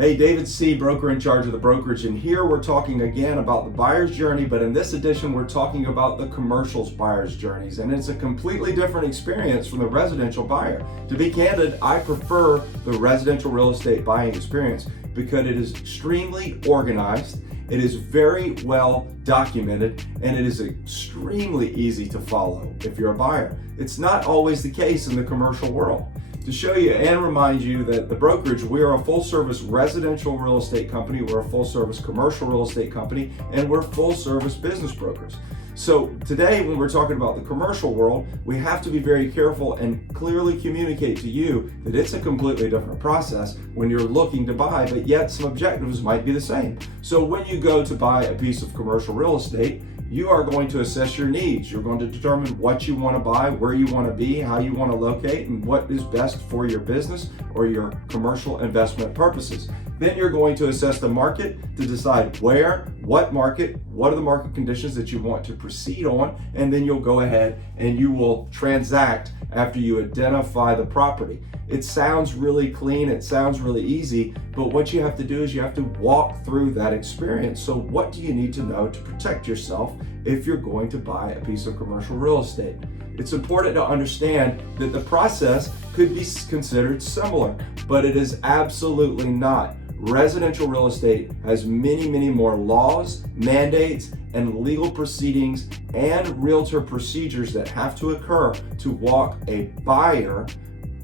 Hey, David C., broker in charge of the brokerage, and here we're talking again about the buyer's journey, but in this edition we're talking about the commercial's buyer's journeys, and it's a completely different experience from the residential buyer. To be candid, I prefer the residential real estate buying experience because it is extremely organized, it is very well documented, and it is extremely easy to follow if you're a buyer. It's not always the case in the commercial world. To show you and remind you that the brokerage, we are a full service residential real estate company, we're a full service commercial real estate company, and we're full service business brokers. So today when we're talking about the commercial world, we have to be very careful and clearly communicate to you that it's a completely different process when you're looking to buy, but yet some objectives might be the same. So when you go to buy a piece of commercial real estate, you are going to assess your needs. You're going to determine what you want to buy, where you want to be, how you want to locate, and what is best for your business or your commercial investment purposes. Then you're going to assess the market to decide where, what market, what are the market conditions that you want to proceed on, and then you'll go ahead and you will transact after you identify the property. It sounds really clean, it sounds really easy, but what you have to do is you have to walk through that experience. So what do you need to know to protect yourself if you're going to buy a piece of commercial real estate? It's important to understand that the process could be considered similar, but it is absolutely not. Residential real estate has many more laws, mandates, and legal proceedings and realtor procedures that have to occur to walk a buyer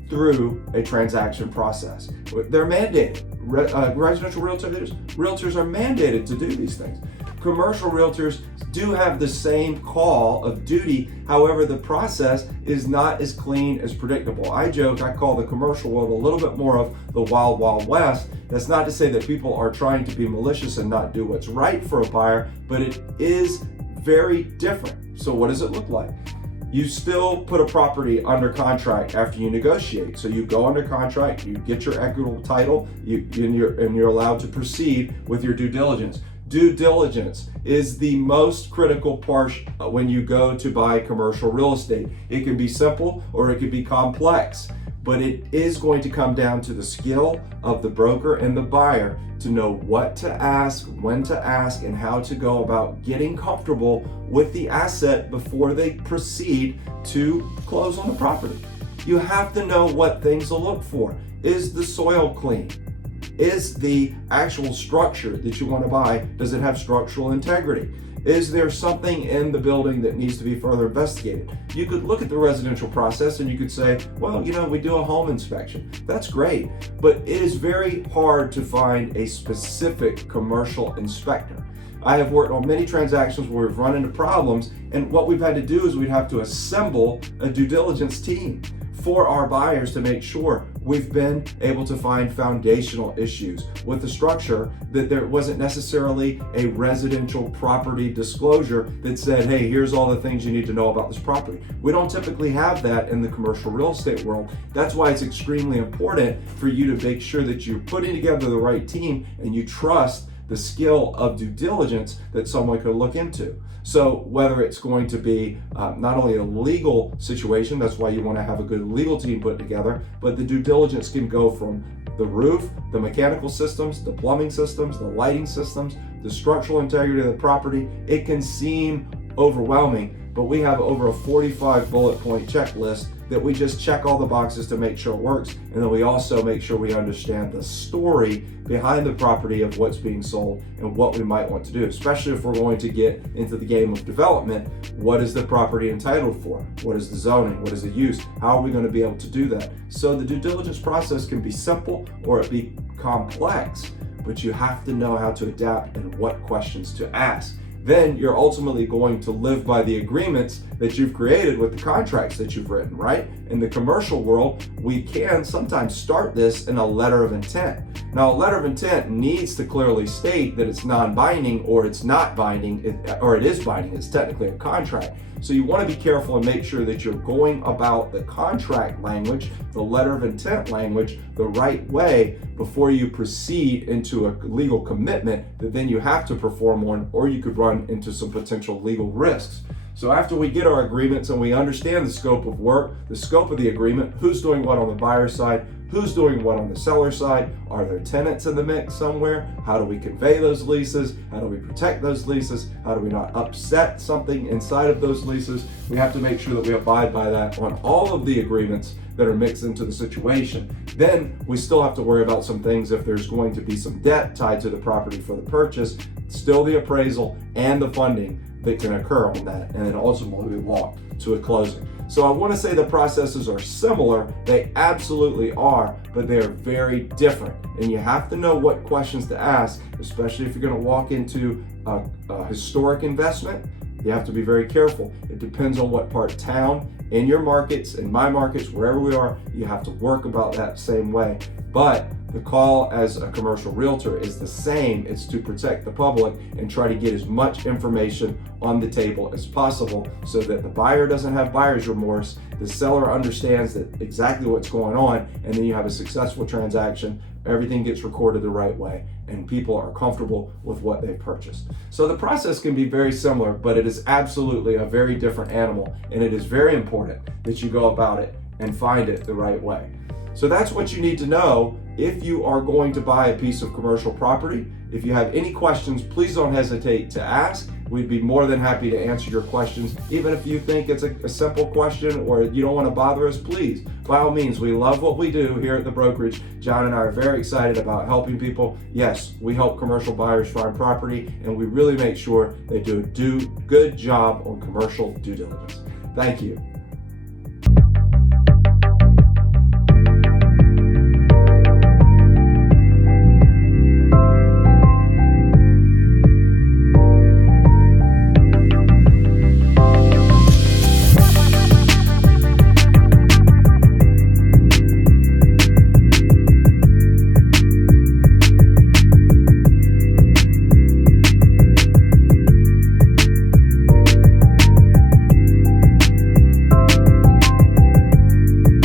through a transaction process. They're mandated. Residential realtors are mandated to do these things. Commercial realtors do have the same call of duty. However, the process is not as clean as predictable. I joke, I call the commercial world a little bit more of the wild, wild west. That's not to say that people are trying to be malicious and not do what's right for a buyer, but it is very different. So what does it look like? You still put a property under contract after you negotiate. So you go under contract, you get your equitable title, and you're allowed to proceed with your due diligence. Due diligence is the most critical part when you go to buy commercial real estate. It can be simple or it can be complex, but it is going to come down to the skill of the broker and the buyer to know what to ask, when to ask, and how to go about getting comfortable with the asset before they proceed to close on the property. You have to know what things to look for. Is the soil clean? Is the actual structure that you want to buy, does it have structural integrity? Is there something in the building that needs to be further investigated? You could look at the residential process and you could say, well, we do a home inspection. That's great, but it is very hard to find a specific commercial inspector. I have worked on many transactions where we've run into problems, and what we've had to do is we'd have to assemble a due diligence team for our buyers to make sure we've been able to find foundational issues with the structure, that there wasn't necessarily a residential property disclosure that said, hey, here's all the things you need to know about this property. We don't typically have that in the commercial real estate world. That's why it's extremely important for you to make sure that you're putting together the right team and you trust the skill of due diligence that someone could look into. So whether it's going to be not only a legal situation, that's why you want to have a good legal team put together, but the due diligence can go from the roof, the mechanical systems, the plumbing systems, the lighting systems, the structural integrity of the property. It can seem overwhelming, but we have over a 45 bullet point checklist that we just check all the boxes to make sure it works, and then we also make sure we understand the story behind the property of what's being sold and what we might want to do, especially if we're going to get into the game of development. What is the property entitled for? What is the zoning? What is the use? How are we going to be able to do that? So the due diligence process can be simple or it be complex, but you have to know how to adapt and what questions to ask. Then you're ultimately going to live by the agreements that you've created with the contracts that you've written, right? In the commercial world, we can sometimes start this in a letter of intent. Now, a letter of intent needs to clearly state that it's non-binding or it's not binding, or it is binding. It's technically a contract. So you want to be careful and make sure that you're going about the contract language, the letter of intent language, the right way before you proceed into a legal commitment that then you have to perform on, or you could run into some potential legal risks. So after we get our agreements and we understand the scope of work, the scope of the agreement, who's doing what on the buyer side, who's doing what on the seller side, are there tenants in the mix somewhere, how do we convey those leases, how do we protect those leases, how do we not upset something inside of those leases, we have to make sure that we abide by that on all of the agreements that are mixed into the situation. Then we still have to worry about some things if there's going to be some debt tied to the property for the purchase, still the appraisal and the funding that can occur on that, and then ultimately walk to a closing. So I want to say the processes are similar, they absolutely are, but they're very different. And you have to know what questions to ask, especially if you're going to walk into a historic investment. You have to be very careful. It depends on what part of town, in your markets, in my markets, wherever we are, you have to work about that same way. But the call as a commercial realtor is the same. It's to protect the public and try to get as much information on the table as possible so that the buyer doesn't have buyer's remorse, the seller understands that exactly what's going on, and then you have a successful transaction. Everything gets recorded the right way and people are comfortable with what they've purchased. So the process can be very similar, but it is absolutely a very different animal, and it is very important that you go about it and find it the right way. So that's what you need to know if you are going to buy a piece of commercial property. If you have any questions, please don't hesitate to ask. We'd be more than happy to answer your questions. Even if you think it's a simple question or you don't want to bother us, please, by all means, we love what we do here at the brokerage. John and I are very excited about helping people. Yes, we help commercial buyers find property, and we really make sure they do a good job on commercial due diligence. Thank you.